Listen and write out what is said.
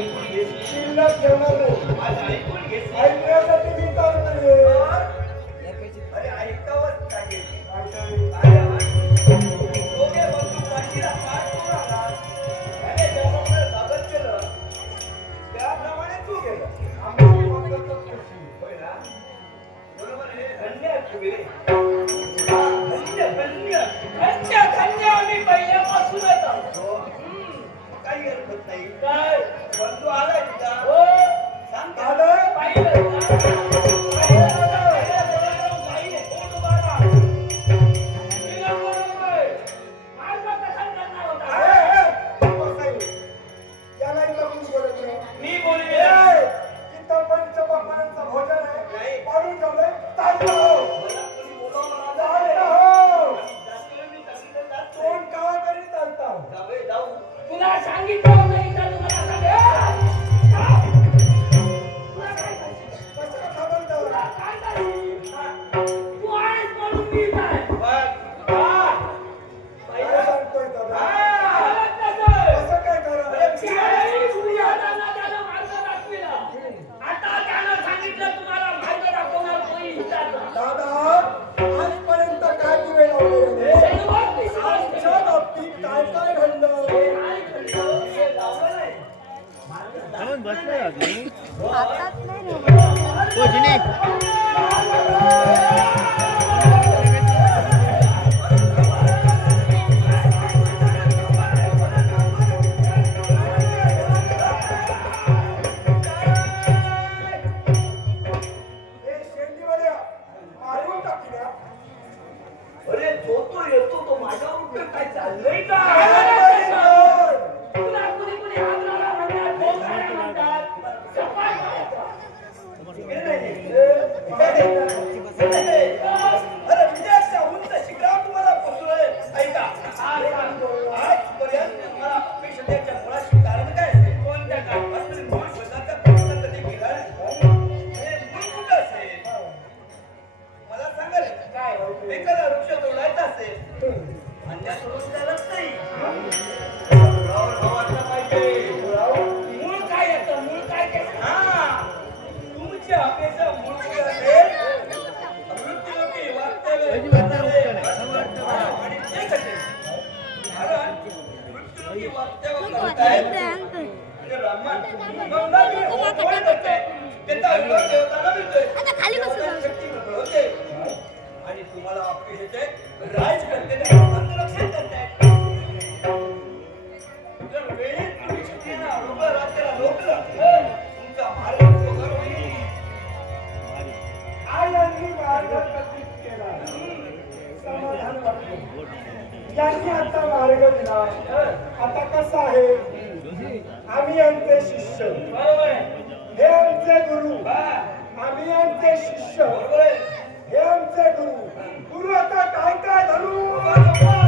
ऐकून घे. शिल्लक घेणार नाही. आज ऐकून घे. ऐकण्यासाठी मी करतोय. अरे ऐकावंच लागेल. काहीतरी काय दोघे बंधू पाठीला पाठ करून आला. त्याने ज्याप्रमाणे स्वागत केलं त्याप्रमाणे तू केलं. आम्ही मदतच कशी. होय ना? बरोबर हे धन्य आहे तुम्ही. धन्य धन्य धन्य धन्य आम्ही पहिल्यापासूनच आहोत. हो. काही हरकत नाही. काय बंधू आलाय तुझा? हो. सांग दादा पाहिलं याला इथं कोणी बोलत नाही. मी बोलले इथं पंचपक्वान्नाचं भोजन आहे. पाडून ठेवलंय. चालतं हो. मला कोणी बोलावं चालतं हो. मी सांगितलं जात कोण कावा तरी चालतं. जावे जाऊ. तुला सांगितलं नाही तर तुम्हाला सांगेल. तुला काय पाहिजे? कशाला थांबवलं? तुला काय पाहिजे? तू आहेस म्हणून मी इथं आहे. काय सांगतोय दादा? आवाज नसेल. असं काय करा? त्यावेळी दुर्योधनानं त्याला मार्ग दाखविला. आता त्यानं सांगितलं तुम्हाला मार्ग दाखवणार कोणी इथं आहे. दादा आजपर्यंत काय दिवे लावले? सर्व आजच्या बाबतीत काय काय घडलं? जाऊन बसलाय अजून हातात नाही रे. हो जिने हे शेंडीवाल्या मारून टाकल्या. अरे जो तो येतो तो माझ्यावर उठून काय चाललंय का? तुला कुणी कुणी हात लावला म्हणतात, बोल काढा म्हणतात. सफाई करायचा. अरे विजयाच्या उंच शिखरावर तुम्हाला पोहोचलोय. ऐका आजपर्यंत मला अपेक्षेच्या मुळाशी कारण काय असेल? कोणत्या काळात तुम्ही मूळ शोधाचा प्रयत्न कधी केला नाही? हे मूळ कुठं असेल? मला सांगाल काय एखादा वृक्ष तोडायचा असेल अन्य सोडून चालत नाही. मुळावर भाव वाटला पाहिजे. मूळ काय येतं? मूळ काय ते सांग. हा तुमच्या अपेक्षा मूळ कुठे असेल? मृत्यूलोकी वास्तव्य करणारे आणि ते कसे? कारण मृत्यूलोकी वास्तव्य करतायत म्हणजे ब्राह्मण गंगाधर होय करतायत. त्याचा विरोध देवताला मिळतोय. आता खाली बसून देवतांची शक्ती प्रबळ होते. आणि तुम्हाला अपेक्षेचे राजकर्त्याने अंतरक्षण करतायत. जर वेळेत अपेक्षेने अवघड राज्याला रोखलं तुमचा मार्ग वगैरे होईल. आयांनी मार्ग कथित केला. समाधान वाटलं. यांनी आता मार्ग दिला. आता कसा आहे? आम्ही यांचे शिष्य, बरोबर आहे. हे आमचे गुरु. हा, आम्ही यांचे शिष्य, बरोबर आहे. हे आमचे गुरु. गुरु आता काय काय धरू? बरोबर.